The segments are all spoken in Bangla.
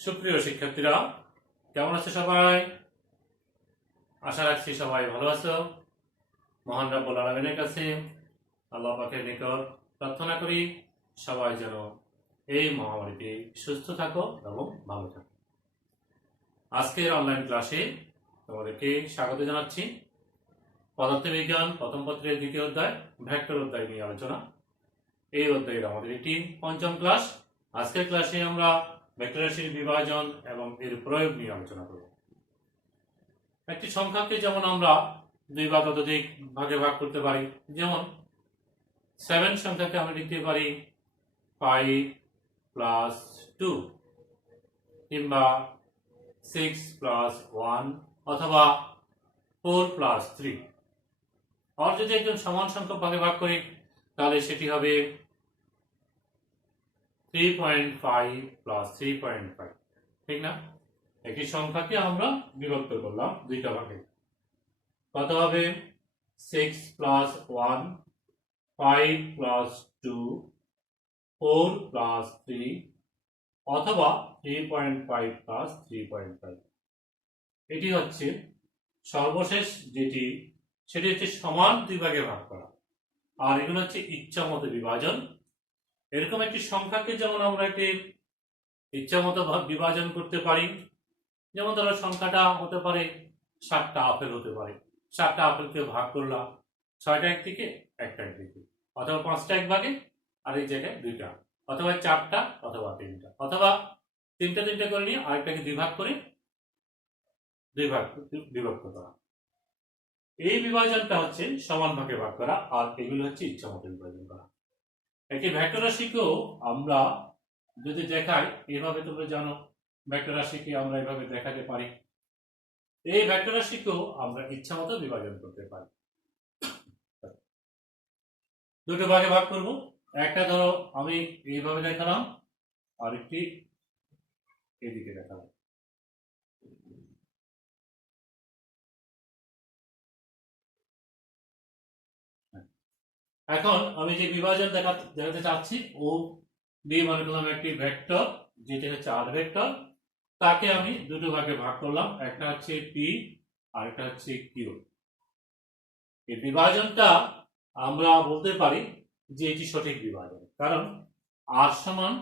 সুপ্রিয় শিক্ষার্থীরা, কেমন আছো সবাই? আশা রাখছি সবাই ভালো আছো। মহান রব্বুল আলামিনের কাছে আল্লাহ পাকের নিকট প্রার্থনা করি সবাই যেন এই মহামারীতে সুস্থ থাকো এবং ভালো থাকো। আজকের অনলাইন ক্লাসে তোমাদেরকে স্বাগত জানাচ্ছি। পদার্থবিজ্ঞান প্রথম পত্রের দ্বিতীয় অধ্যায় ভেক্টর অধ্যায় নিয়ে আলোচনা। এই অধ্যায়ের আমাদের এটি পঞ্চম ক্লাস। আজকের ক্লাসে আমরা ভেক্টর রাশির বিভাজন এবং এর প্রয়োগ নিয়ে আলোচনা করব। একটি সংখ্যাকে যেমন আমরা দুই বা ততোধিক ভাগে ভাগ করতে পারি, যেমন 7 সংখ্যাকে আমরা লিখতে পারি 5 প্লাস 2 কিংবা 6 প্লাস 1 অথবা 4 প্লাস 3। আর যদি একজন সমান সংখ্যক ভাগে ভাগ করি তাহলে সেটি হবে 3.5 প্লাস 3.5, ঠিক না? একটি সংখ্যাকে আমরা বিভক্ত করলাম দুইটা ভাগে, কত হবে? 6 প্লাস 1, 5 প্লাস 2, 4 প্লাস 3 অথবা 3.5 প্লাস 3.5। এটি হচ্ছে সর্বশেষ যেটি, সেটি হচ্ছে সমান দুই ভাগে ভাগ করা, আর এগুলো হচ্ছে ইচ্ছা মতো বিভাজন। এরকম একটি সংখ্যাকে যেমন আমরা একটি ইচ্ছা মতো বিভাজন করতে পারি, যেমন ধরো সংখ্যাটা হতে পারে 7টা আপেল হতে পারে। 7টা আপেলকে ভাগ করলাম 6টা একদিকে, একটা একদিকে, অথবা 5টা এক ভাগে আর এই জায়গায় 2টা, অথবা 4টা অথবা 3টা, অথবা 3টা করে নিয়ে আরেকটাকে দুই ভাগ করে বিভক্ত করা। এই বিভাজনটা হচ্ছে সমান ভাগে ভাগ করা, আর এগুলো হচ্ছে ইচ্ছা মতো বিভাজন করা। একটি ভেক্টর রাশিকেও আমরা যদি দেখাই, এভাবে তোমরা জানো ভেক্টর রাশিকে আমরা এভাবে দেখাতে পারি। এই ভেক্টর রাশিকেও আমরা ইচ্ছা মতো বিভাজন করতে পারি। দুটো ভাগে ভাগ করব। একটা ধরো আমি এইভাবে দেখালাম, আরেকটি এদিকে দেখালাম। এখন আমি যে বিভাজন দেখাতে চাচ্ছি, ও বি মনে করলাম একটি ভেক্টর, যেটা হচ্ছে আর ভেক্টর, তাকে আমি দুটো ভাগে ভাগ করলাম, একটা হচ্ছে পি আর একটা হচ্ছে কিউ। এই বিভাজনটা আমরা বলতে পারি যে এটি সঠিক বিভাজন, কারণ আর সমান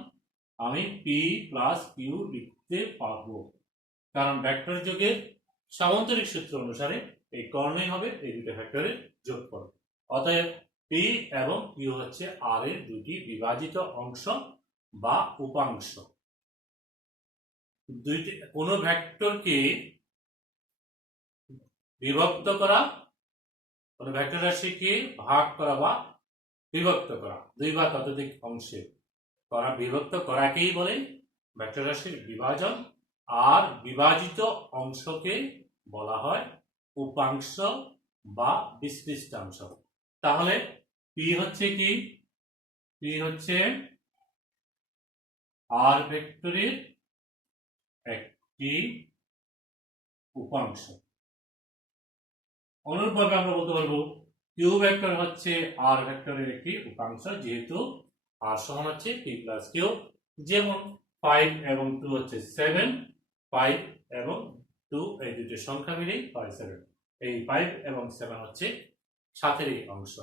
আমি পি প্লাস কিউ লিখতে পারবো, কারণ ভেক্টর যোগের সামান্তরিক সূত্র অনুসারে এই কর্ণই হবে এই দুটো ভেক্টরের যোগফল। অতএব পি এবং কিউ হচ্ছে আর এর দুটি বিভাজিত অংশ বা উপাংশ। দুইটি কোন ভেক্টরকে বিভক্ত করা, কোন ভেক্টর রাশিকে ভাগ করা বা বিভক্ত করা, দুই বা ততোধিক অংশে করা, বিভক্ত করাকেই বলে ভেক্টর রাশির বিভাজন। আর বিভাজিত অংশকে বলা হয় উপাংশ বা বিশ্লিষ্টাংশ। তাহলে পি হচ্ছে কি? পি হচ্ছে আর ভেক্টরের একটি উপাংশ। অনুরূপভাবে আমরা বলতে পারবো কিউ ভেক্টর হচ্ছে আর ভেক্টরের একটি উপাংশ, যেহেতু আর সমান হচ্ছে পি প্লাস কিউ। যেমন 5 এবং 2 হচ্ছে 7, 5 এবং 2 এই দুটি সংখ্যা মিলেই 7। এই 5 এবং 7 হচ্ছে 7-এরই অংশ।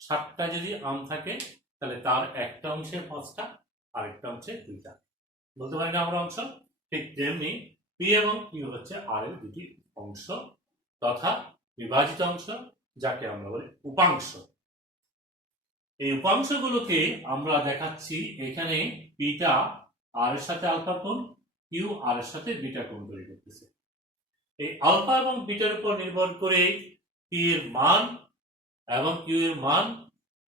7টা যদি আম থাকে তাহলে তার একটা অংশে 5টা, আরেকটা অংশে 2টা, বলতে পারি না আমরা অংশ। ঠিক তেমনি পি এবং কিউ হচ্ছে আর এর দুটি অংশ তথা বিভাজিত অংশ, যাকে আমরা বলি উপাংশ। এই উপাংশগুলোকে আমরা দেখাচ্ছি এখানে পিটা আর এর সাথে আলফা কোণ, কিউ আর এর সাথে বিটা কোণ তৈরি করতেছে। এই আলফা এবং বিটার উপর নির্ভর করে পি এর মান এবং কিউ এর মান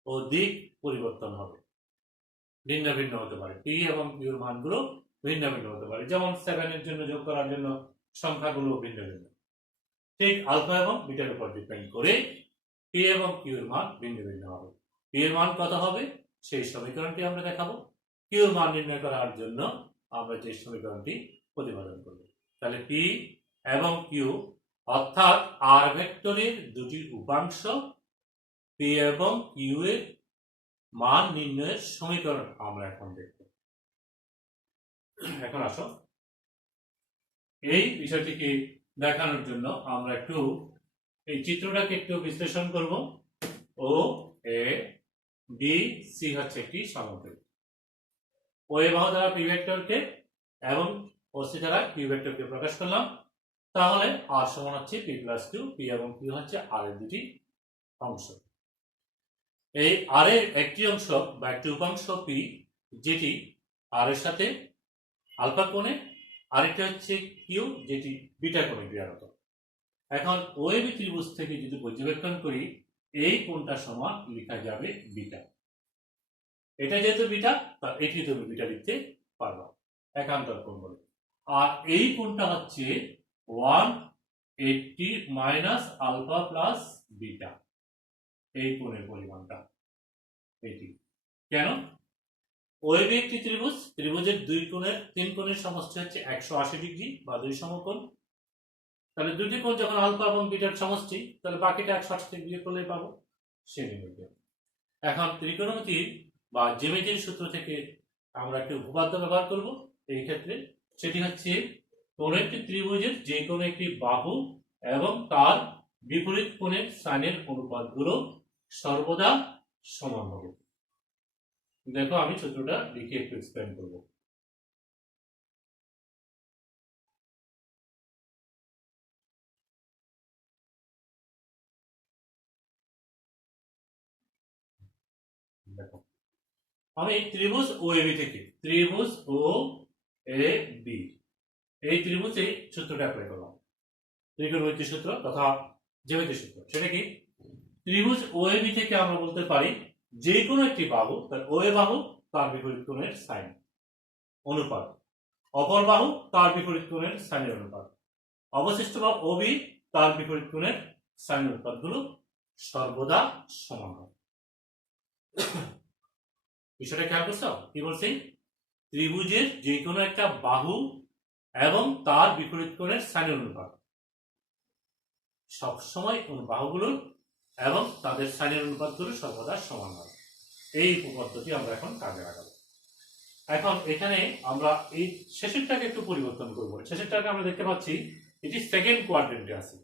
ও দিক পরিবর্তন হবে, ভিন্ন ভিন্ন হতে পারে। পি এবং কিউ এর মানগুলো ভিন্ন ভিন্ন হতে পারে, যেমন 7 এর জন্য যোগ করার জন্য সংখ্যাগুলো ভিন্ন ভিন্ন। ঠিক আলফা এবং বিটার উপর ডিপেন্ড করে পি এবং কিউ এর মান ভিন্ন ভিন্ন হবে। পি এর মান কত হবে সেই সমীকরণটি আমরা দেখাবো। কিউ এর মান নির্ণয় করার জন্য আমরা যে সমীকরণটি প্রতিপাদন করব। তাহলে পি এবং কিউ অর্থাৎ আর ভেক্টরের দুটি উপাংশ, পি এবং কিউ এর মান নির্ণয়ের সমীকরণ আমরা এখন দেখব। এখন আসো এই বিষয়টিকে দেখানোর জন্য আমরা একটু এই চিত্রটাকে একটু বিশ্লেষণ করব। ও এ বি সি হচ্ছে একটি সমদ্বিখ। ও এ বাহু দ্বারা পি ভেক্টরকে এবং ও সি দ্বারা কিউ ভেক্টরকে প্রকাশ করলাম। তাহলে আর সমান হচ্ছে পি প্লাস কিউ, পি এবং কিউ হচ্ছে আর এর দুটি অংশ। এই আর এর একটি অংশ বা একটি উপাংশ পি, যেটি আর এর সাথে আলফা কোণে, আরেকটি হচ্ছে কিউ যেটি বিটা কোণে ক্রিয়ারত। এখন ও এ বি ত্রিভুজ থেকে যদি পর্যবেক্ষণ করি, এই কোণটা সমান লেখা যাবে বিটা। এটা যেহেতু বিটা, তার এটি তুমি বিটা লিখতে পারবা একান্তর কোণ বলে। আর এই কোণটা হচ্ছে 180 মাইনাস আলফা প্লাস বিটা, এই কোণের পরিমাণটা এটি। কেন? ওএবি একটি ত্রিভুজ, ত্রিভুজের তিন কোণের সমষ্টি হচ্ছে 180 ডিগ্রি বা দুই সমকোণ। তাহলে দুটি কোণ যখন আলফা এবং বিটার সমষ্টি, তাহলে বাকিটা 180 ডিগ্রি করলেই পাবো সেই নির্ণয়। এখন ত্রিকোণমিতির বা জ্যামিতির সূত্র থেকে আমরা একটি উপপাদ্য ব্যবহার করব এই ক্ষেত্রে। সেটি হচ্ছে কোন একটি ত্রিভুজের যে কোনো একটি বাহু এবং তার বিপরীত কোণের সাইনের অনুপাতগুলো সর্বদা সমান হবে। দেখো আমি সূত্রটা লিখে একটু এক্সপ্লেন করব। দেখো আমি ত্রিভুজ ও এ বি থেকে, ত্রিভুজ ও এ বি, এই ত্রিভুজে সূত্রটা অ্যাপ্লাই করলাম, ত্রিকোণমিতির সূত্র তথা জ্যামিতির সূত্র। সেটা কি? ত্রিভুজ ও এ বি থেকে আমরা বলতে পারি যে কোনো একটি বাহু, তার ও এ বাহু তার বিপরীত কোণের সাইন অনুপাত, অপর বাহু তার বিপরীত কোণের সাইনের অনুপাত, অবশিষ্ট বাহু ও বি তার বিপরীত কোণের সাইন অনুপাতগুলো সর্বদা সমান হয়। বিষয়টা খেয়াল করছো? কি বলছি? ত্রিভুজের যে কোনো একটা বাহু এবং তার বিপরীত কোণের সাইনের অনুপাত সবসময় বাহুগুলোর এবং তাদের সাইনের অনুপাতগুলো সর্বদা সমান হয়। এই উপপাদ্যটি আমরা এখন কাজে লাগাবো। এখন এখানে আমরা এই শেষেরটাকে একটু পরিবর্তন করবো। শেষেরটাকে আমরা দেখতে পাচ্ছি এটি সেকেন্ড কোয়াড্রেন্টে আছে।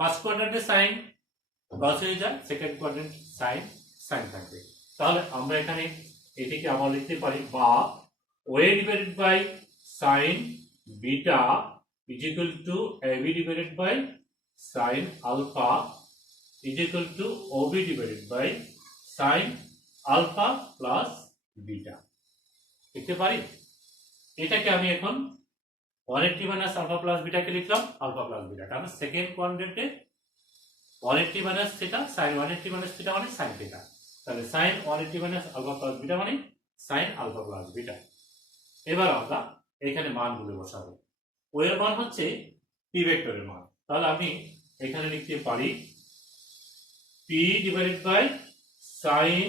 ফার্স্ট কোয়াড্রেন্টে সাইন লস হয়ে যায়, সেকেন্ড কোয়াড্রেন্ট সাইন সাইন থাকবে। তাহলে আমরা এখানে এটিকে আবার লিখতে পারি বা OA divided by sine beta is equal to AB divided by sine alpha is equal to OB divided by sine alpha plus beta লিখতে পারি। এটাকে আমি এখন 180 মাইনাস আলফা প্লাস বিটাকে লিখলাম আলফা প্লাস বিটা, কারণ সেকেন্ড কোয়াড্রেন্টে 180 minus theta sine 180 minus theta মানে সাইন থিটা। তাহলে sine 180 minus alpha plus beta মানে সাইন আলফা প্লাস বিটা। এবার আমরা এখানে মানগুলো বসাবো। ও এর মান হচ্ছে পি ভেক্টরের মান। তাহলে আমি এখানে লিখতে পারি P divided by sine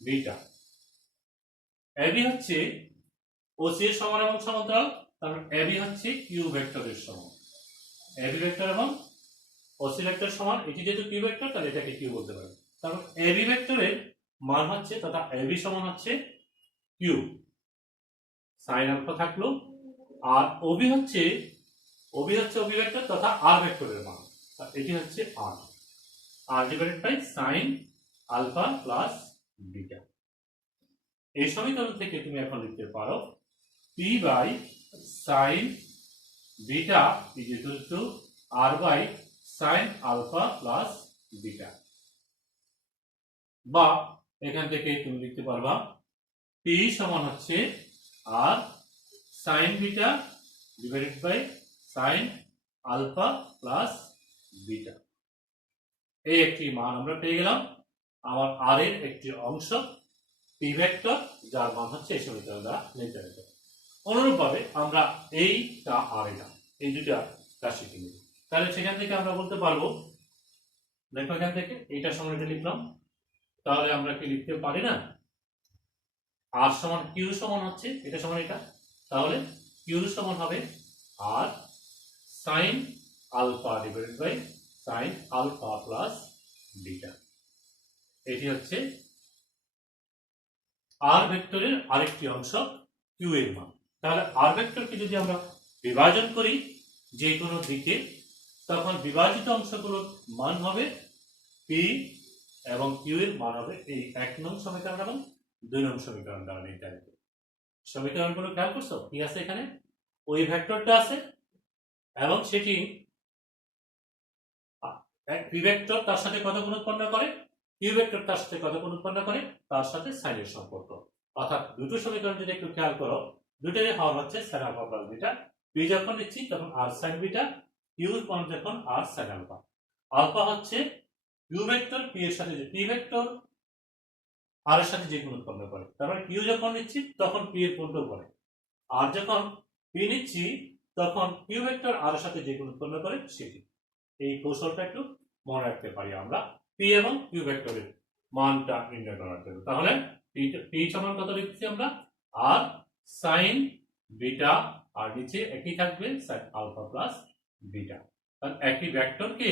beta. AB হচ্ছে ওসি এর সমান এবং সমান্তরাল, তারপর এবি হচ্ছে কিউ ভেক্টরের সমান। এবি ভেক্টর এবং ওসি ভেক্টর সমান, এটি যেহেতু কিউ ভেক্টর তাহলে এটাকে কিউ বলতে পারি। তারপর এবি ভেক্টরের মান হচ্ছে তথা এবি সমান হচ্ছে কিউ সাইন আলফা থাকলো, আর ওবি হচ্ছে ওবি ভেক্টর তথা আর ভেক্টরের মান, এটি হচ্ছে R, R divided by sine alpha plus beta. এই সমীকরণ থেকে তুমি এখন লিখতে পারো P by sine beta is equal to R by sine alpha plus beta, বা এখান থেকে তুমি লিখতে পারবা পি সমান হচ্ছে R sine beta divided by sine alpha plus beta. এই একটি মান আমরা পেয়ে গেলাম আমার আর এর একটি অংশ পি ভেক্টর, যার মান হচ্ছে এই সমীকরণ দ্বারা নির্ধারিত। অনুরূপভাবে আমরা এইটা আর এটা এই দুটা রাশি কিনব। তাহলে সেখান থেকে আমরা বলতে পারবো, দেখো এখান থেকে এইটা সমান এটা লিখলাম, তাহলে আমরা কি লিখতে পারি না আর সমান কিউ সমান হচ্ছে এটা সমান এটা, তাহলে কিউ সমান হবে R sine alpha divided by sine alpha plus beta. এটি হচ্ছে আর ভেক্টরের আরেকটি অংশ কিউ এর মান। তাহলে আর ভেক্টরকে যদি আমরা বিভাজন করি যে কোনো দিকে, তখন বিভাজিত অংশগুলোর মান হবে পি এবং কিউ এর মান হবে এই 1 নং সমীকরণ এবং 2 নং সমীকরণ দ্বারা নির্ধারিত। সমীকরণগুলো খেয়াল করছো? কি আছে এখানে? ওই ভেক্টরটা আছে এবং সেটি পি ভেক্টর তার সাথে কত গুণ উৎপন্ন করে, কিউ ভেক্টর তার সাথে কত গুণ উৎপন্ন করে, তার সাথে সাইনের সম্পর্ক। অর্থাৎ দুটো সমীকরণ যদি একটু খেয়াল করো, দুটোরই হর হচ্ছে sin alpha plus beta. P যখন নিচ্ছি তখন আর sin বিটা, কিউ মান যখন আর sin আলফা। আলফা হচ্ছে কিউ ভেক্টর পি এর সাথে, যে পি ভেক্টর আর এর সাথে যে গুণ উৎপন্ন করে, তারপরে কিউ যখন নিচ্ছি তখন পি এর গুণটা করে, আর যখন পি নিচ্ছি তখন কিউ ভেক্টর আর এর সাথে যে গুণ উৎপন্ন করে সেটি। এই কৌশলটা একটু মনে রাখতে পারি আমরা পি এবং কিউ ভেক্টরের মানটা নির্ণয় করার জন্য। তাহলে পি সমান কত লিখছি আমরা? আর সাইন বিটা, আর নিচে একই থাকবে সাইন আলফা প্লাস বিটা। কারণ একটি ভেক্টরকে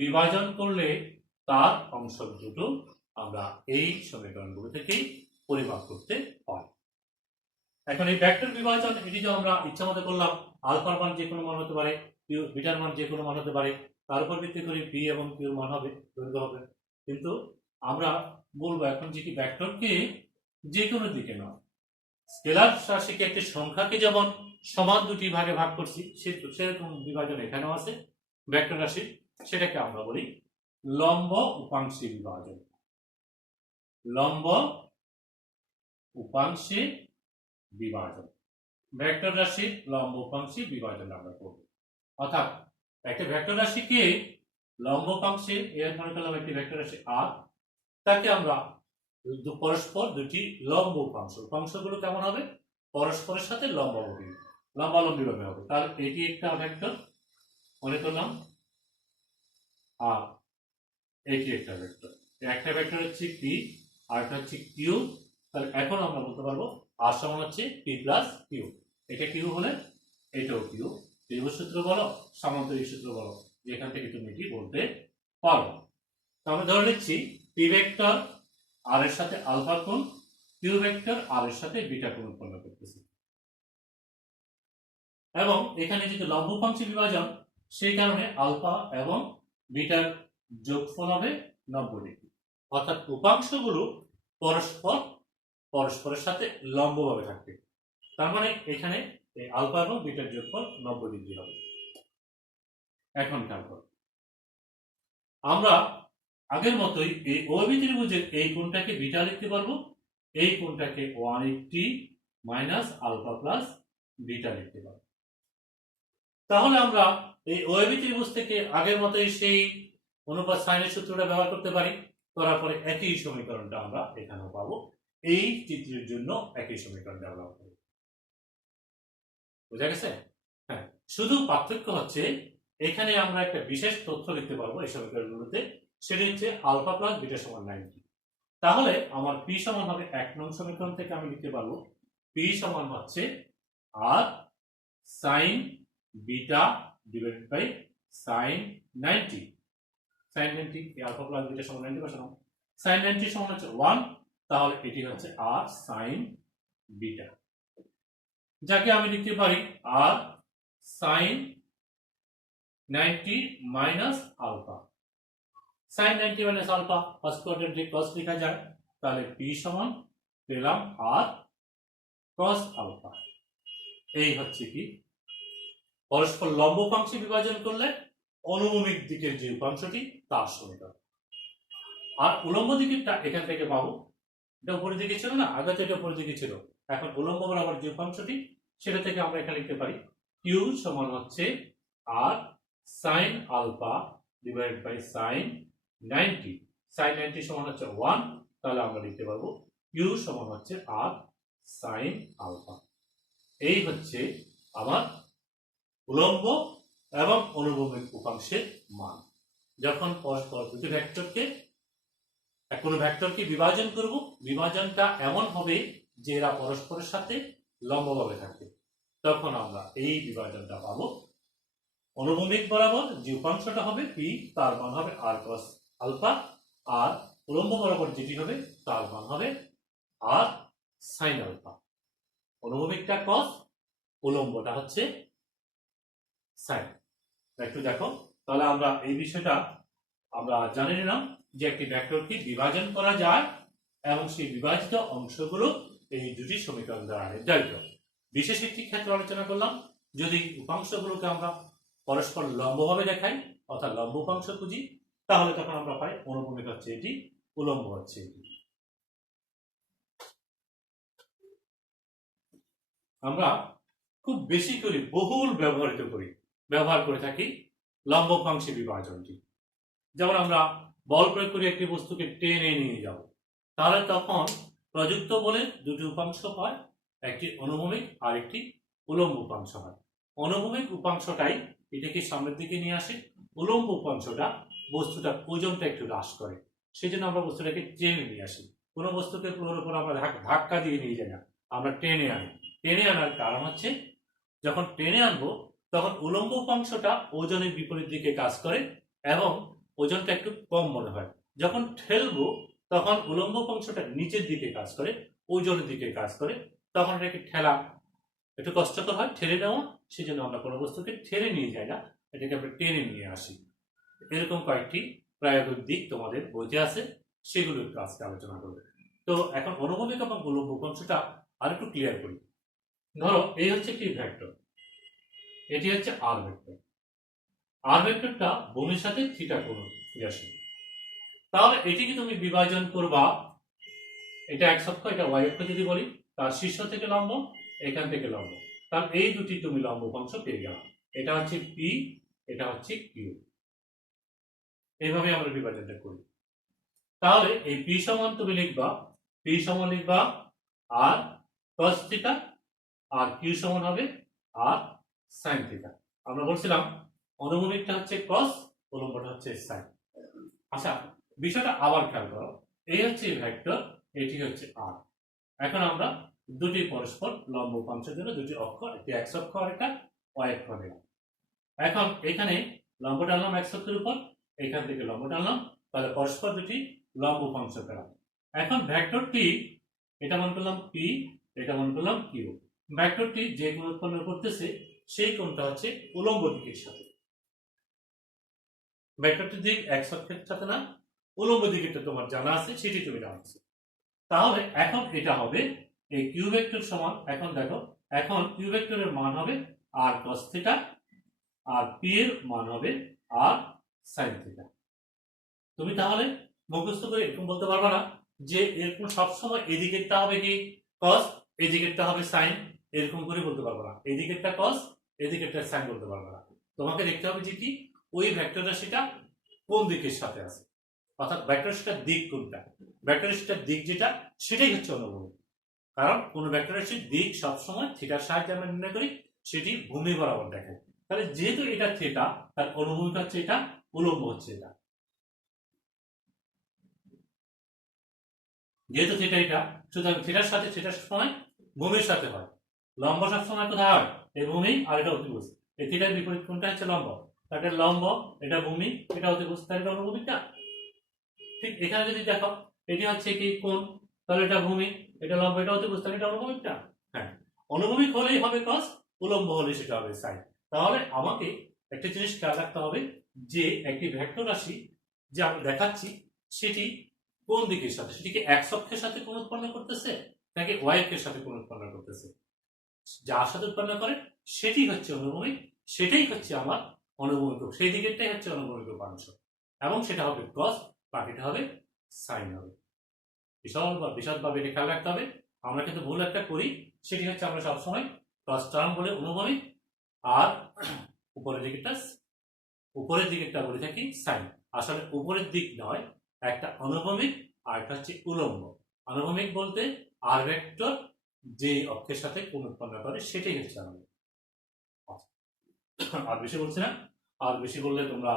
বিভাজন করলে তার অংশ দুটো আমরা এই সমীকরণগুলো থেকেই পরিমাপ করতে পারি। এখন এই ভেক্টর বিভাজন এটি যে আমরা ইচ্ছা মতো করলাম, আলফার মান যে কোনো মান হতে পারে, বিটার মান যে কোনো মান হতে পারে, তার উপর ভিত্তি করে পি এবং কিউর মান হবে, দৈর্ঘ্য হবে। কিন্তু আমরা বলবো এখন যে কি ভেক্টরকে যে কোনো দিকে নয়, স্কেলার রাশিকে একটি সংখ্যাকে যেমন সমান দুটি ভাগে ভাগ করছি, সেরকম বিভাজন এখানেও আছে ভেক্টর রাশি। সেটাকে আমরা বলি লম্ব উপাংশী বিভাজন। লম্ব উপাংশী বিভাজন, ভেক্টর রাশির লম্ব উপাংশী বিভাজন আমরা করব। অর্থাৎ একটা ভেক্টর রাশিকে লম্ব উপাংশে, এর মনে করলাম একটি ভেক্টর রাশি আর, তাকে আমরা পরস্পর দুটি লম্ব উপাংশ, উপাংশগুলো কেমন হবে? পরস্পরের সাথে লম্বালম্বী ভাবে হবে। তাহলে এটি একটা ভেক্টর মনে করলাম, আর এটি একটা ভেক্টর। একটা ভেক্টর হচ্ছে পি, আর একটা হচ্ছে কিউ। তাহলে এখন আমরা বলতে পারবো আর সমান হচ্ছে পি প্লাস কিউ। এটা কিউ হলে এটাও কিউ। ত্রিভুজ সূত্র বলো, সামান্তরিক সূত্র বলো, যেখান থেকে তুমি এটি বলতে পারো। তো আমরা ধরে নিচ্ছি পি ভেক্টর আর এর সাথে আলফা কোণ, কিউ ভেক্টর আর এর সাথে বিটা কোণ উৎপন্ন করতেছে। এবং এখানে যেহেতু লম্ব উপাংশী বিভাজন, সেই কারণে আলফা এবং বিটার যোগফল হবে 90 ডিগ্রি। অর্থাৎ উপাংশগুলো পরস্পরের সাথে লম্বভাবে থাকবে। তার মানে এখানে আলফা এবং বিটার যোগফল 90 ডিগ্রি হবে। এখন খেয়াল করো, আমরা আগের মতোই এই ওবি ত্রিভুজের এই কোণটাকে বিটা লিখতে পারবো, এই কোণটাকে 180 মাইনাস আলফা প্লাস বিটা লিখতে পারবো। তাহলে আমরা এই ওবি ত্রিভুজ থেকে আগের মতোই সেই অনুপাত সাইনের সূত্রটা ব্যবহার করতে পারি। করার পরে একই সমীকরণটা আমরা এখানেও পাবো, এই চিত্রের জন্য একই সমীকরণ ব্যবহার করব। বুঝা গেছে? হ্যাঁ, শুধু পার্থক্য হচ্ছে এখানে আমরা একটা বিশেষ তথ্য লিখতে পারবো এই সমীকরণগুলোতে, সেটা হচ্ছে আলফা প্লাস বিটা সমান 90। তাহলে আমার পি সমান হবে 1 নং সমীকরণ থেকে আমি লিখতে পারবো পি সমান হচ্ছে R sine beta divided by sine 90। Sine 90 alpha plus beta সমান 90 বসালাম, সাইন 90 সমান হচ্ছে 1, তাহলে এটি হচ্ছে আর সাইন বিটা, যাকে আমি লিখতে পারি R sine 90 minus alpha. Sine 90 minus alpha first কোয়াড্রেন্টে cos লেখা যায়, তাহলে পি সমান পেলাম আর cos আলফা। এই হচ্ছে কি পরস্পর লম্ব উপাংশে বিভাজন করলে অনুভূমিক দিকের যে উপাংশটি তার সমীকরণ। আর উলম্ব দিকেরটা এখান থেকে পাবো, এটা উপরের দিকে ছিল না, আগে তো এটা উপরের দিকে ছিল, এখন উলম্ব বরাবর যে উপাংশটি সেটা থেকে আমরা এখানে লিখতে পারি কিউ সমান হচ্ছে R sine alpha divided by sine 90। Sine 90 সমান হচ্ছে 1, তাহলে আমরা লিখতে পারবো কিউ সমান হচ্ছে আর সাইন আলফা। এই হচ্ছে আমার উলম্ব এবং অনুভূমিক উপাংশের মান। যখন পরস্পর দুটি ভেক্টরকে কোনো ভেক্টরকে বিভাজন করব, বিভাজনটা এমন হবে যে এরা পরস্পরের সাথে লম্বভাবে থাকবে, তখন আমরা এই বিভাজনটা পাবো। অনুভূমিক বরাবর যে উপাংশটা হবে পি, তার মান হবে আর cos আলফা, আর উলম্ব বরাবর যেটি হবে তার মান হবে আর সাইন আলফা। অনুভূমিকটা cos, উলম্বটা হচ্ছে সাইন। একটু দেখো, তাহলে আমরা এই বিষয়টা আমরা জানি নিলাম যে একটি ভেক্টরকে বিভাজন করা যায় এবং সেই বিভাজিত অংশগুলো এই দুটি সমীকরণ দ্বারা নির্ধারিত। বিশেষ একটি ক্ষেত্র আলোচনা করলাম, যদি উপাংশগুলোকে আমরা পরস্পর লম্বভাবে দেখাই অর্থাৎ লম্ব উপাংশ খুঁজি, তাহলে তখন আমরা পাই অনুভূমিক হচ্ছে এটি, উলম্ব হচ্ছে এটি। আমরা খুব বেশি করে বহুল ব্যবহার করে থাকি লম্ব উপাংশে বিভাজনটি। যেমন আমরা বল প্রয়োগ করে একটি বস্তুকে টেনে নিয়ে যাব, তাহলে তখন প্রযুক্ত বলে দুটি উপাংশ হয়, একটি অনুভূমিক আর একটি উলম্ব উপাংশ হয়। অনুভূমিক উপাংশটাই এটাকে সামনের দিকে নিয়ে আসে, উলম্ব উপাংশটা বস্তুটার ওজনটা একটু হ্রাস করে, সেই জন্য আমরা বস্তুটাকে টেনে নিয়ে আসি। কোনো বস্তুকে পুরোর উপর আমরা ধাক্কা দিয়ে নিয়ে যাই না, আমরা টেনে আনি। টেনে আনার কারণ হচ্ছে যখন টেনে আনবো তখন উলম্ব উপাংশটা ওজনের বিপরীত দিকে কাজ করে এবং ওজনটা একটু কম মনে হয়। যখন ঠেলবো তখন উলম্ব উপাংশটা নিচের দিকে কাজ করে, ওজনের দিকে কাজ করে, তখন এটাকে ঠেলা একটু কষ্টকর হয়, ঠেলে নেওয়া। সেই জন্য আমরা কোনো বস্তুকে ঠেলে নিয়ে যাই না, এটাকে আমরা টেনে নিয়ে আসি। এরকম কয়েকটি প্রায়োগিক দিক তোমাদের বইতে আছে, সেগুলো একটু আজকে আলোচনা করবে। তো এখন অনুভূমিক এবং উলম্ব উপাংশটা আরেকটু ক্লিয়ার করি। ধরো এই হচ্ছে একটি ভেক্টর, এটি হচ্ছে আর ভেক্টর। আর ভেক্টরটা ভূমির সাথে থিটা কোণ ক্রিয়াশীল। তাহলে এটিকে তুমি বিভাজন করবা, এটা এক্স অক্ষ, এটা ওয়াই অক্ষ যদি বলি, তার শীর্ষ থেকে লম্ব, এখান থেকে লম্ব, তাহলে এই দুটি তুমি লম্ব উপাংশ পেয়ে গেল। এটা হচ্ছে পি, এটা হচ্ছে কিউ। এইভাবে আমরা বিভাজনটা করি। তাহলে এই পি সমান তুমি লিখবা, পি সমান লিখবা আর cos থিটা, আর কিউ সমান হবে আর sin থিটা। আমরা বলছিলাম অনুভূমিকটা হচ্ছে cos, উলম্বটা হচ্ছে sin। আচ্ছা, বিষয়টা আবার খেয়াল করো, এই হচ্ছে ভেক্টর, এটি হচ্ছে আর। এখন আমরা দুটি পরস্পর লম্ব উপাংশের জন্য দুটি অক্ষ, একটি এক্স অক্ষ আর একটা ওয়াই অক্ষ নিলাম। এখন এখানে লম্ব টানলাম এক্স অক্ষের উপর, এখান থেকে লম্ব টানলাম, তাহলে পরস্পর দুটি লম্ব উপাংশ পেলাম। এখন ভেক্টরটি এটা মনে করলাম পি, এটা মনে করলাম কিউ। ভেক্টরটি যে কোণ উৎপন্ন করতেছে সেই কোণটা হচ্ছে উলম্ব দিকের সাথে। ভেক্টরটির দিক এক্স অক্ষের সাথে না, উলম্ব দিকেরটা তোমার জানা আছে, সেটি তুমি জানছো। তাহলে এখন এটা হবে এই কিউ ভেক্টর সমান, এখন দেখো, এখন কিউ ভেক্টরের মান হবে আর cos থিটা, আর পি এর মান হবে আর sin থিটা। তুমি তাহলে মুখস্থ করে এরকম বলতে পারবে না যে এরকম সবসময় এদিকেরটা হবে কি cos, এদিকেরটা হবে sin, এরকম করে বলতে পারবে না। এদিকেরটা cos, এদিকেরটা sin বলতে পারবে না। তোমাকে দেখতে হবে যে কি ওই ভেক্টর রাশিটা কোন দিকের সাথে আছে, অর্থাৎ ভেক্টর রাশিটার দিক কোনটা। ভেক্টর রাশিটার দিক যেটা, সেটাই হচ্ছে অনুভূমিক। কারণ কোন ভেক্টর রাশির দিক সবসময় থিটার সাহায্যে আমরা নির্ণয় করি, সেটি ভূমি বরাবর দেখায়। তাহলে যেহেতু এটা থিটা, তার অনুভূমিক হচ্ছে এটা, উলম্ব হচ্ছে এটা। যেহেতু থিটা এটা, সুতরাং থিটার সাথে থিটার সময় ভূমির সাথে হয়। লম্ব সবসময় কোথায় হয়? এই ভূমি, আর এটা অতিভুজ। এই থিটার বিপরীত কোনটা হচ্ছে লম্ব, তাকে লম্ব, এটা ভূমি, এটা অতিভুজ, তাহলে এটা অনুভূমিকটা। ঠিক এখানে যদি দেখো, এটি হচ্ছে কি কোণ, তাহলে এটা ভূমি, এটা লম্ব, এটা অতিভুজ, তাহলে এটা অনুভূমিকটা। হ্যাঁ, অনুভূমিক হলেই হবে cos, উলম্ব হলে সেটা হবে sin। তাহলে আমাকে একটা জিনিস খেয়াল রাখতে হবে যে একটি ভেক্টর রাশি যে আমি দেখাচ্ছি সেটি কোন দিকের সাথে, সেটিকে এক্স অক্ষের সাথে কোণ উৎপন্ন করতেছে নাকি ওয়াই অক্ষের সাথে কোণ উৎপন্ন করতেছে। যার সাথে উৎপন্ন করে সেটি হচ্ছে অনুভূমিক, সেটাই হচ্ছে আমার অনুভূমিক, সেই দিকেরটাই হচ্ছে অনুভূমিক উপাংশ, এবং সেটা হবে cos, বাকিটা হবে sin হবে। বিশদভাবে এটা খেয়াল রাখতে হবে। আমরা কিন্তু ভুল একটা করি, সেটি হচ্ছে আমরা সবসময় cos টার্ম বলে অনুভূমিক, আর উপরের দিকেরটা বলে থাকি sin। আসলে উপরের দিক নয়, একটা অনুভূমিক আর একটা হচ্ছে উলম্ব। অনুভূমিক বলতে আর ভেক্টর যে অক্ষের সাথে কোণ উৎপন্ন করে সেটাই হচ্ছে অনুভূমিক। আর বেশি বলছি না, আর বেশি বললে তোমরা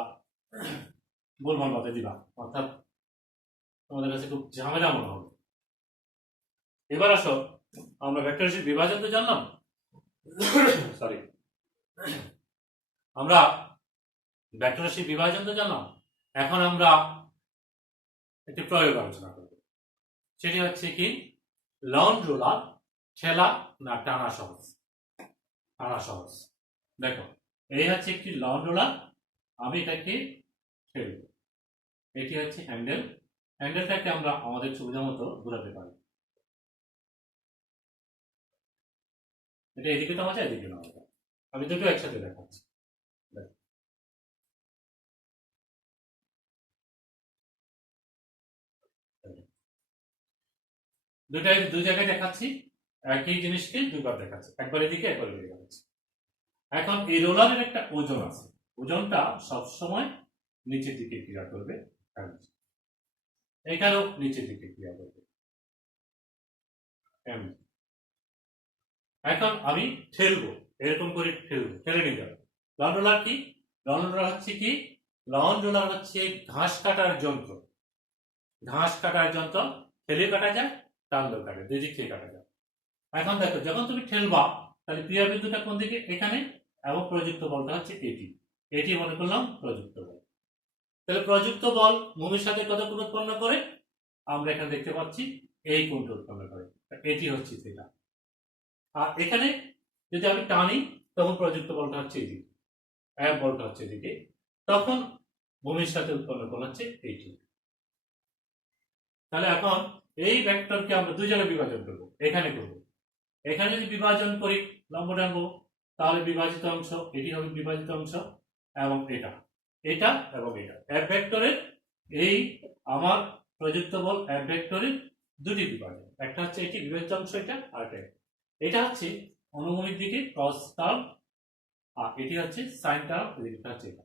গোলমাল বাঁধে দিবা, অর্থাৎ তোমাদের কাছে খুব ঝামেলা মনে হবে। এবার আসো, আমরা ভেক্টর রাশির বিভাজন তো জানলাম, সরি, আমরা ভেক্টর রাশির বিভাজন তো জানলাম। এখন আমরা একটি প্রয়োগ আলোচনা করব, সেটি হচ্ছে কি লন রোলার ঠেলা না টানা সহজ। টানা সহজ। দেখো এই হচ্ছে একটি লন রোলার, আমি এটাকে ঠেলব। এটি হচ্ছে হ্যান্ডেল, হ্যান্ডেলটাকে আমরা আমাদের সুবিধা মতো ঘোরাতে পারি। এটা এদিকে নামা যায়, এদিকে নামা যায়। আমি দুটো একসাথে দেখাচ্ছি। দুই জায়গায় দেখাচ্ছি, একই জিনিসকে দুইবার দেখাচ্ছি, একবার এদিকে একবার এদিকে দেখাচ্ছি। এখন এই রোলারের একটা ওজন আছে, ওজনটা সবসময় নিচের দিকে ক্রিয়া করবে, এখানেও নিচের দিকে ক্রিয়া করবে। এখন আমি ঠেলবো, এরকম করে ঠেলবো, ঠেলে নিয়ে যাবো। লন রোলার কি? লন রোলার হচ্ছে কি? লন রোলার হচ্ছে ঘাস কাটার যন্ত্র। ঘাস কাটার যন্ত্র, ঠেলে কাটা যায়, টানলেও কাটে, দুই দিক থেকে কাটা যায়। এখন দেখো, যখন তুমি ঠেলবা তাহলে ক্রিয়া বিন্দুটা কোন দিকে? এখানে, এবং প্রযুক্ত বলটা হচ্ছে এটি। এটি মনে করলাম প্রযুক্ত বল। তাহলে প্রযুক্ত বল ভূমির সাথে কত কোণ উৎপন্ন করে? আমরা এখানে দেখতে পাচ্ছি এই কোণটা উৎপন্ন করে, এটি হচ্ছে থিটা। আর এখানে যদি আমি টানি তখন প্রযুক্ত বলটা হচ্ছে এদিকে, এক বলটা হচ্ছে এদিকে, তখন ভূমির সাথে উৎপন্ন কোণ হচ্ছে এইটি। তাহলে এখন এই ভেক্টরকে আমরা দুই জায়গায় বিভাজন করব, এখানে করব। এখানে যদি বিভাজন করি, লম্ব টানবো, তাহলে বিভাজিত অংশ এটি হবে বিভাজিত অংশ, এবং এটা, এটা এবং এটা। এক ভেক্টরের এই আমার প্রযুক্ত বল এক ভেক্টরের দুটি বিভাজন, একটা হচ্ছে এটি বিভাজিত অংশ, এটা আর এটা হচ্ছে অনুভূমিক দিকে cos টার্ম, আর এটি হচ্ছে sin টার্ম, এটা হচ্ছে এটা।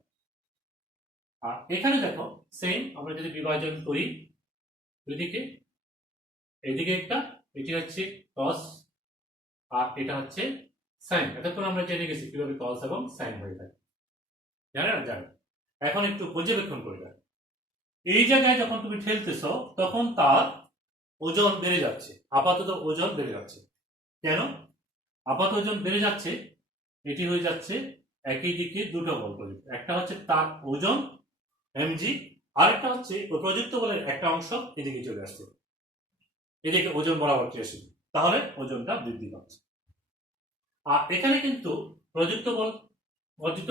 আর এখানে দেখো সেম, আমরা যদি বিভাজন করি দুদিকে, এদিকে একটা, এটি হচ্ছে cos আর এটা হচ্ছে sin। এতক্ষণ আমরা জেনে গেছি কিভাবে cos এবং sin হয়ে থাকে, জানেন না? জানেন। এখন একটু পর্যবেক্ষণ করে দেখো, এই জায়গায় যখন তুমি ঠেলতেছ তখন তার ওজন বেড়ে যাচ্ছে, আপাতত ওজন বেড়ে যাচ্ছে। কেন আপাতত ওজন বেড়ে যাচ্ছে? এটি হয়ে যাচ্ছে একই দিকে দুটো বল প্রযুক্ত, একটা হচ্ছে তার ওজন mg, আরেকটা হচ্ছে ওই প্রযুক্ত বলের একটা অংশ এদিকে চলে আসছে, এদিকে ওজন বরাবর চলে, তাহলে ওজনটা বৃদ্ধি পাচ্ছে। আর এখানে কিন্তু প্রযুক্ত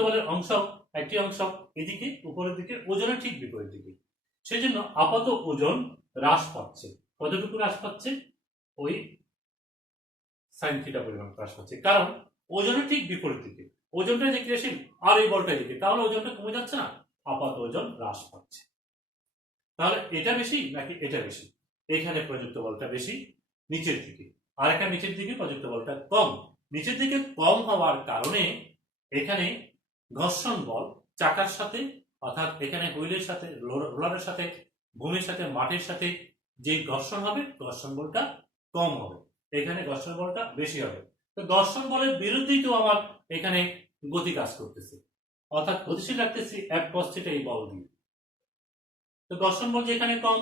বলের অংশ, একটি অংশ এদিকে উপরের দিকে, ওজনের ঠিক বিপরীত দিকে, সেই জন্য আপাত ওজন হ্রাস পাচ্ছে। কতটুকু হ্রাস পাচ্ছে? ওই সাইন থিটা পরিমাণ হ্রাস পাচ্ছে, কারণ ওজনের ঠিক বিপরীত দিকে, ওজনটা যে ক্রিয়াশীল আর এই বলটা এদিকে, তাহলে ওজনটা কমে যাচ্ছে না, আপাত ওজন হ্রাস পাচ্ছে। তাহলে এটা বেশি নাকি এটা বেশি? এখানে প্রযুক্ত বলটা বেশি, নিচের দিকে, আর একটা নিচের দিকে প্রযুক্ত বলটা কম। নিচের দিকে কম হওয়ার কারণে এখানে ঘর্ষণ বল চাকার সাথে, অর্থাৎ এখানে হুইলের সাথে, রোলারের সাথে, ভূমির সাথে, মাটির সাথে যে ঘর্ষণ হবে, ঘর্ষণ বলটা কম হবে, এখানে ঘর্ষণ বলটা বেশি হবে। তো ঘর্ষণ বলের বিরুদ্ধেই তো আমার এখানে গতি কাজ করতেছে, অর্থাৎ গতিশীল রাখতেছি এক cos থিটা এই বল দিয়ে। তো ঘর্ষণ বল যেখানে কম,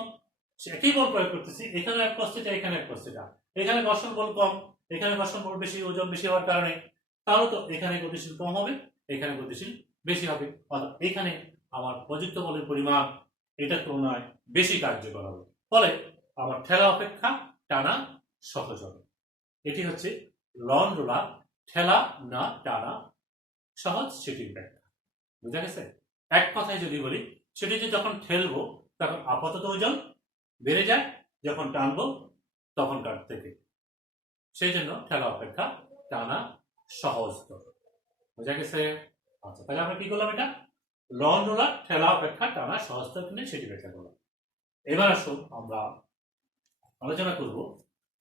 একই বল প্রয়োগ করতেছি, এখানে এক cos থিটা, এখানে এক cos থিটা, এখানে ঘর্ষণ বল কম, এখানে ঘর্ষণ বল বেশি, ওজন বেশি হওয়ার কারণে, তাহলে তো এখানে গতিশীল কম হবে, এখানে গতিশীল বেশি হবে, অর্থাৎ এখানে আমার প্রযুক্ত বলের পরিমাণ এটার তুলনায় বেশি কার্যকর হবে, ফলে আমার ঠেলা অপেক্ষা টানা সহজ হবে। এটি হচ্ছে লন রোলার, ঠেলা না টানা সহজ, সেটির ব্যাখ্যা। বুঝা গেছে? এক কথায় যদি বলি, সেটি যে যখন ঠেলবো তখন আপাতত ওজন বেড়ে যায়, যখন টানবো তখন কাট থেকে, সেই জন্য ঠেলা অপেক্ষা টানা সহজতর। বুঝা গেছে? আচ্ছা, তাহলে আমরা কি করলাম? এটা লন রোলার, ঠেলা অপেক্ষা টানা সহজতর কিনে সেটি ব্যাখ্যা করলাম। এবার আসুন আমরা আলোচনা করব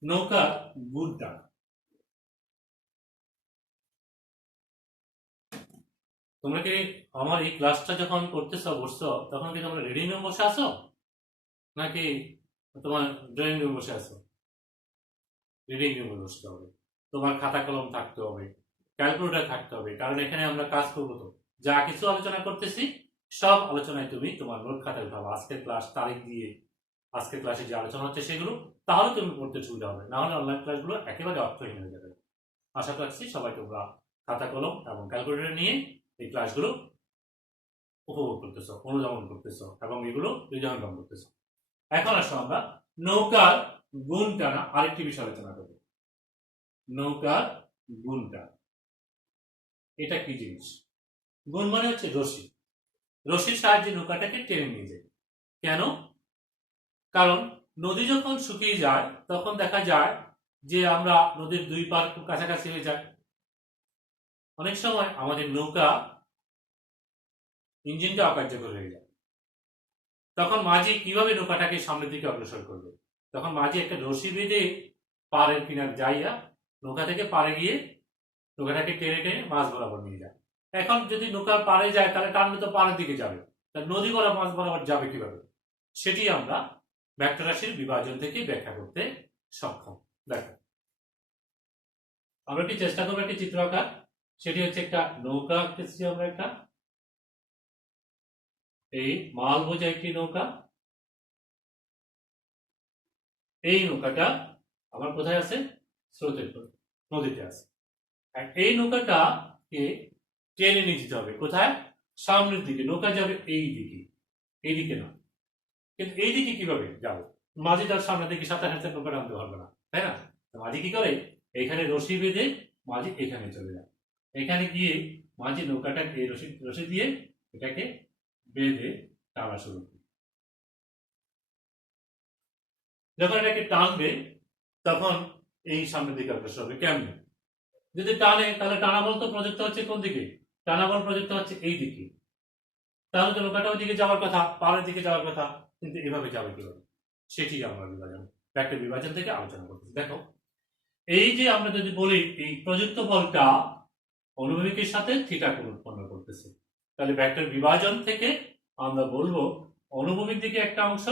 নৌকার গুণ টানা। তোমরা কি আমার এই ক্লাসটা যখন করতেছো, বসছো, তখন কি তোমরা রিডিং রুম বসে আছো নাকি তোমার ড্রয়িং রুম বসে আছো? রিডিং রুমে বসতে হবে, তোমার খাতা কলম থাকতে হবে, ক্যালকুলেটর থাকতে হবে, কারণ এখানে আমরা কাজ করবো। তো যা কিছু আলোচনা করতেছি সব আলোচনায় তুমি তোমার নোট খাতায় উঠাবো, আজকের ক্লাস তারিখ দিয়ে, আজকের ক্লাসে যে আলোচনা হচ্ছে সেগুলো, তাহলে তুমি পড়তে সুবিধা হবে, না হলে অনলাইন ক্লাসগুলো একেবারে অর্থহীন হয়ে যাবে। আশা করছি সবাই তোমরা খাতা কলম এবং ক্যালকুলেটর নিয়ে এই ক্লাসগুলো উপভোগ করতেছ, অনুধাবন করতেছ এবং এগুলো হৃদয়ঙ্গম করতেছ। এখন আসো আমরা নৌকার গুণ টানা আরেকটি বিষয় আলোচনা করব। নৌকার গুণ টানা এটা কি জিনিস? গুণ মানে হচ্ছে রশি, রশির সাহায্যে নৌকাটাকে টেনে নিয়ে যায়। কেন? কারণ নদী যখন শুকিয়ে যায় তখন দেখা যায় যে আমরা নদীর দুই পার খুব কাছাকাছি হয়ে যায়। অনেক সময় আমাদের নৌকা ইঞ্জিনটা অকার্যকর হয়ে যায়, তখন মাঝি কিভাবে নৌকাটাকে সামনের দিকে অগ্রসর করবে? তখন মাঝি একটা রশি বেঁধে পাড়ের কিনার যাইয়া নৌকা থেকে পাড়ে গিয়ে নৌকাটাকে টেনে টেনে মাছ বরাবর নিয়ে যায়। এখন যদি নৌকা পাড়ে যায় তাহলে টানলে তো পাড়ের দিকে যাবে, তা নদী বরাবর মাছ বরাবর যাবে কিভাবে? সেটি আমরা ভেক্টর রাশির বিভাজন থেকে ব্যাখ্যা করতে সক্ষম। দেখো, আমরা কি চেষ্টা করবো একটি চিত্র আঁকার। সেটি হচ্ছে একটা নৌকা আঁকতেছি আমরা একটা, এই মাল বোঝা একটি নৌকা। এই নৌকাটা আমার কোথায় আছে? স্রোতের নদীতে আছে। আর এই নৌকাটাকে টেনে নিয়ে যেতে হবে কোথায়? সামনের দিকে। নৌকা যাবে এই দিকে, এইদিকে না। কিন্তু এইদিকে কিভাবে যাবো? মাঝি তার সামনের দিকে সাঁতার হাঁটতে নৌকাটা আনতে পারবে না, তাই না? মাঝি কি করে? এখানে রশি বেঁধে মাঝি এখানে চলে যায়। এখানে গিয়ে মাঝি নৌকাটাকে রশি রশি দিয়ে এটাকে বেঁধে টানা শুরু করে। যখন এটাকে টানবে তখন এই সামনের দিকে অগ্রসর হবে। কেমনে? যদি টানে তাহলে টানা বল তো প্রযুক্ত হচ্ছে কোন দিকে? টানা বল প্রযুক্ত হচ্ছে এই দিকে। তাহলে তো নৌকাটা ওই দিকে যাওয়ার কথা, পাহাড়ের দিকে যাওয়ার কথা, কিন্তু এভাবে যাবে কিভাবে? সেটি আমরা বিভাজন, ভেক্টর বিভাজন থেকে আলোচনা করতেছি। দেখো, এই যে আমরা যদি বলি এই প্রযুক্ত বলটা অনুভূমিকের সাথে থিটা কোণ উৎপন্ন করতেছে, তাহলে ভেক্টর বিভাজন থেকে আমরা বলবো অনুভূমিক দিকে একটা অংশ,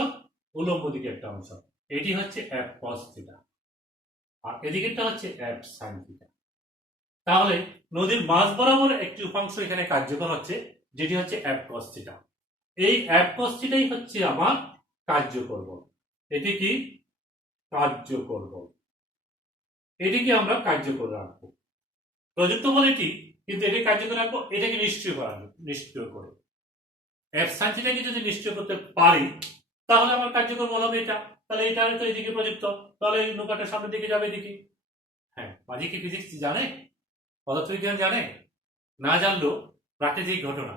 উলম্ব দিকে একটা অংশ। এটি হচ্ছে f cos থিটা, আর এদিকেরটা হচ্ছে f sin থিটা। তাহলে নদীর মাঝ বরাবর একটি উপাংশ এখানে কার্যকর হচ্ছে, যেটি হচ্ছে f cos থিটা। এই f cos থিটাই হচ্ছে আমার কার্যকর বল। এটি কি? কার্যকর বল। এটিকে আমরা কার্যকর রাখবো। প্রযুক্ত বল এটি, কিন্তু এটি কার্যকর রাখবো, এটাকে নিষ্ক্রিয় করাবো। নিষ্ক্রিয় করে f sin থিটাকে যদি নিষ্ক্রিয় করতে পারি তাহলে আমার কার্যকর বল হবে এটা। তাহলে এটা তো এদিকে প্রযুক্ত, তাহলে এই নৌকাটা সামনের দিকে যাবে এদিকে। হ্যাঁ, মাঝি কি ফিজিক্স জানে? পদার্থবিজ্ঞান জানে? না জানলেও প্রাকৃতিক ঘটনা,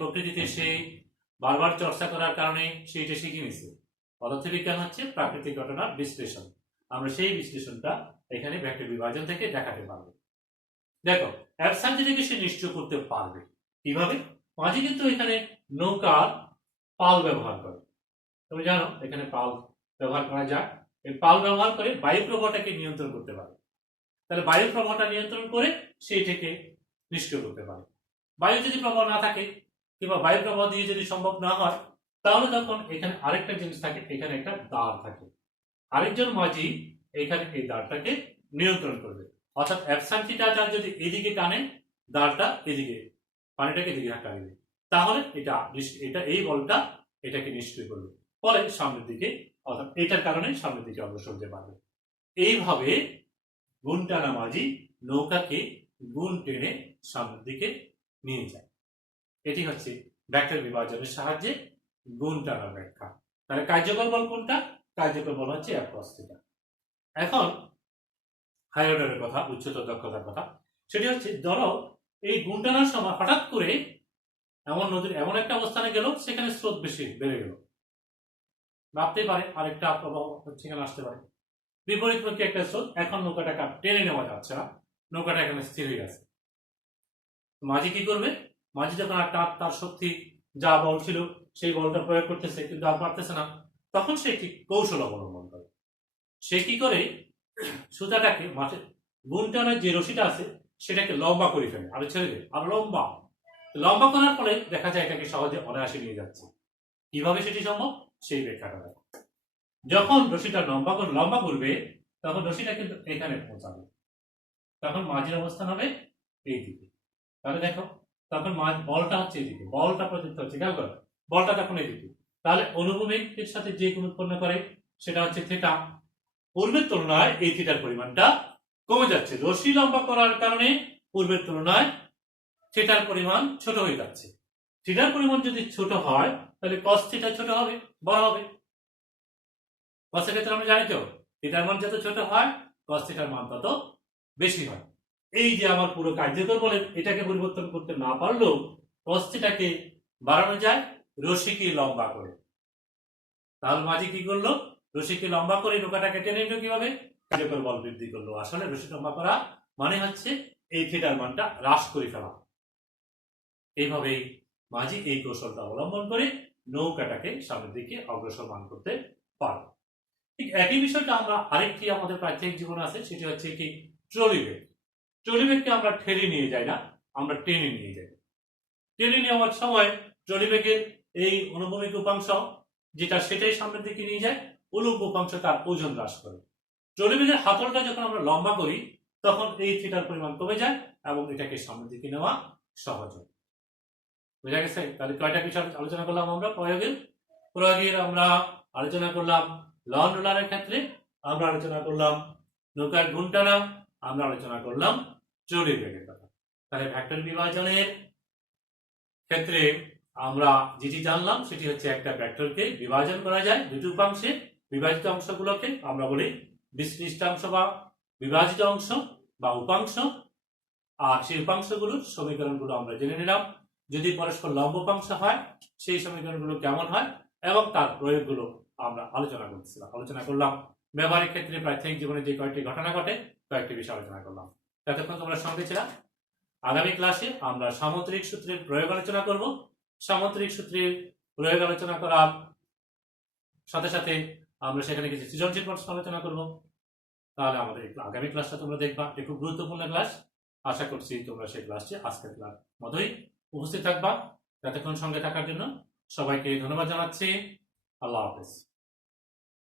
প্রকৃতিতে সে বারবার চর্চা করার কারণে সে এটা শিখে নিছে। পদার্থবিজ্ঞান হচ্ছে প্রাকৃতিক ঘটনার বিশ্লেষণ। আমরা সেই বিশ্লেষণটা এখানে ভেক্টর বিভাজন থেকে দেখাতে পারবো। দেখো, অ্যাবসার্জিটিকে সে নিশ্চয় করতে পারবে কিভাবে? মাঝি কিন্তু এখানে নৌকার পাল ব্যবহার করে। তুমি জানো এখানে পাল ব্যবহার করা যায়। এই পাল ব্যবহার করে বায়ু প্রবাহটাকে নিয়ন্ত্রণ করতে পারে। তাহলে বায়ু প্রবাহটা নিয়ন্ত্রণ করে সেইটাকে নিষ্ক্রিয় করতে পারে। বায়ু যদি প্রবাহ না থাকে কিংবা বায়ু প্রবাহ দিয়ে যদি সম্ভব না হয়, তাহলে তখন এখানে আরেকটা জিনিস থাকে, এখানে একটা দাঁড় থাকে। আরেকজন মাঝি এখানে এই দাঁড়টাকে নিয়ন্ত্রণ করবে। অর্থাৎ অ্যাবসান্টিটা যদি এদিকে টানে, দাঁড়টা এদিকে, পানিটাকে এদিকে ধাক্কা দিবে, তাহলে এটা এই বলটা এটাকে নিষ্ক্রিয় করবে, ফলে সামনের দিকে, অর্থাৎ এটার কারণে সামনের দিকে অগ্রসর হতে পারবে। এইভাবে গুণ টানা মাঝি নৌকাকে গুণ টেনে সামনের দিকে নিয়ে যায়। এটি হচ্ছে ভেক্টর বিভাজনের সাহায্যে গুণ টানার ব্যাখ্যা। তাহলে কার্যকর বল কোনটা? কার্যকর বল হচ্ছে f cos থিটা। এখন হাই অর্ডারের কথা, উচ্চতর দক্ষতার কথা, সেটি হচ্ছে ধরো এই গুণ টানার সময় হঠাৎ করে এমন নদীর এমন একটা অবস্থানে গেল সেখানে স্রোত বেশি বেড়ে গেল, ভাবতেই পারে আরেকটা প্রবাহ সেখানে আসতে পারে, বিপরীতমুখী একটা স্রোত, এখন নৌকাটাকে টেনে নেওয়া যাচ্ছে না, নৌকাটা এখানে স্থির হয়ে গেছে। মাঝি কি করবে? মাঝি যখন তার শক্তি যা বল ছিল সেই বলটা প্রয়োগ করতেছে কিন্তু আর পারতেছে না, তখন সে একটি কৌশল অবলম্বন করে। সে কি করে? সুতাটাকে মাঠে গুণ টানার যে রশিটা আছে সেটাকে লম্বা করে ফেলে, আরো ছেড়ে দেয়, আরো লম্বা লম্বা করার ফলে দেখা যায় এটাকে সহজে অনায়াসে নিয়ে যাচ্ছে। কিভাবে সেটি সম্ভব? সেই ব্যাখ্যাটা দেখো। যখন রশিটা লম্বা করবে তখন রশিটা কিন্তু এখানে পৌঁছাবে, তখন মাঝের অবস্থান হবে এই দিকে। তাহলে দেখো, তখন বলটা হচ্ছে এইদিকে, বলটা প্রযুক্ত হচ্ছে, খেয়াল করো, বলটা তখন এইদিকে। তাহলে অনুভূমিকের সাথে যে কোণ উৎপন্ন করে সেটা হচ্ছে থিটা। পূর্বের তুলনায় এই থিটার পরিমাণটা কমে যাচ্ছে, রশি লম্বা করার কারণে পূর্বের তুলনায় থিটার পরিমাণ ছোট হয়ে যাচ্ছে। থিটার পরিমাণ যদি ছোট হয় তাহলে cos থিটা ছোট হবে, বড় হবে। cos এর ক্ষেত্রে আমরা জানি তো থিটার মান যত ছোট হয় cos থিটার মান তত বেশি হয়। এই যে আমার পুরো কার্যকর বলের এটাকে পরিবর্তন করতে না পারলেও অস্থিটাকে বাড়ানো যায় রশিকে লম্বা করে। তাহলে মাঝি কি করলো, রশিকে লম্বা করে নৌকাটাকে টেনে নিল কিভাবে, কার্যকর বল বৃদ্ধি করলো। আসলে রশি লম্বা করা মানে হচ্ছে এই থিটার মানটা হ্রাস করে ফেলা। এইভাবেই মাঝি এই কৌশলটা অবলম্বন করে নৌকাটাকে সামনের দিকে অগ্রসরমান করতে পারে। ঠিক একই বিষয়টা আমরা আরেকটি আমাদের প্রাত্যহিক জীবন আছে, সেটি হচ্ছে কি ট্রলি ব্যাগ। ট্রলি ব্যাগকে আমরা ঠেলে নিয়ে যাই না, আমরা টেনে নিয়ে যাই। টেনে নেওয়ার সময় ট্রলি ব্যাগের এই অনুভূমিক উপাংশ যেটা সেটাই সামনের দিকে নিয়ে যায়, উলম্ব উপাংশ তার ওজন হ্রাস করে। ট্রলি ব্যাগের হাতলটা যখন আমরা লম্বা করি তখন এই থিটার পরিমাণ কমে যায় এবং এটাকে সামনের দিকে নেওয়া সহজ হয়। বুঝা গেছে? তাহলে কয়টা বিষয় আলোচনা করলাম আমরা প্রয়োগের আমরা আলোচনা করলাম লন রোলারের ক্ষেত্রে, আমরা আলোচনা করলাম নৌকার ঘুম টানা, আমরা আলোচনা করলাম ট্রলি ব্যাগের কথা। তাহলে ভেক্টর বিভাজনের ক্ষেত্রে আমরা যেটি জানলাম সেটি হচ্ছে একটা ভেক্টরকে বিভাজন করা যায় দুটি উপাংশে। বিভাজিত অংশগুলোকে আমরা বলি বিশ্লিষ্টাংশ বা বিভাজিত অংশ বা উপাংশ। আর সেই উপাংশগুলোর সমীকরণগুলো আমরা জেনে নিলাম। যদি পরস্পর লম্ব উপাংশ হয় সেই সমীকরণগুলো কেমন হয় এবং তার প্রয়োগগুলো আমরা আলোচনা করলাম। ব্যবহারিক ক্ষেত্রে প্রাত্যহিক জীবনে যে কয়েকটি ঘটনা ঘটে কয়েকটি বিষয় আলোচনা করলাম। ততক্ষণ তোমরা সঙ্গে ছিলাম। আগামী ক্লাসে আমরা সামুদ্রিক সূত্রের প্রয়োগ আলোচনা করব। সামুদ্রিক সূত্রের প্রয়োগ আলোচনা করার সাথে সাথে আমরা সেখানে কিছু সৃজনশীল প্রশ্ন আলোচনা করব। তাহলে আমাদের আগামী ক্লাসটা তোমরা দেখবা, এটি খুব গুরুত্বপূর্ণ ক্লাস। আশা করছি তোমরা সেই ক্লাসটি আজকের ক্লাস মতোই উপস্থিত থাকবা। ততক্ষণ সঙ্গে থাকার জন্য সবাইকে ধন্যবাদ জানাচ্ছি। আল্লাহ হাফেজ।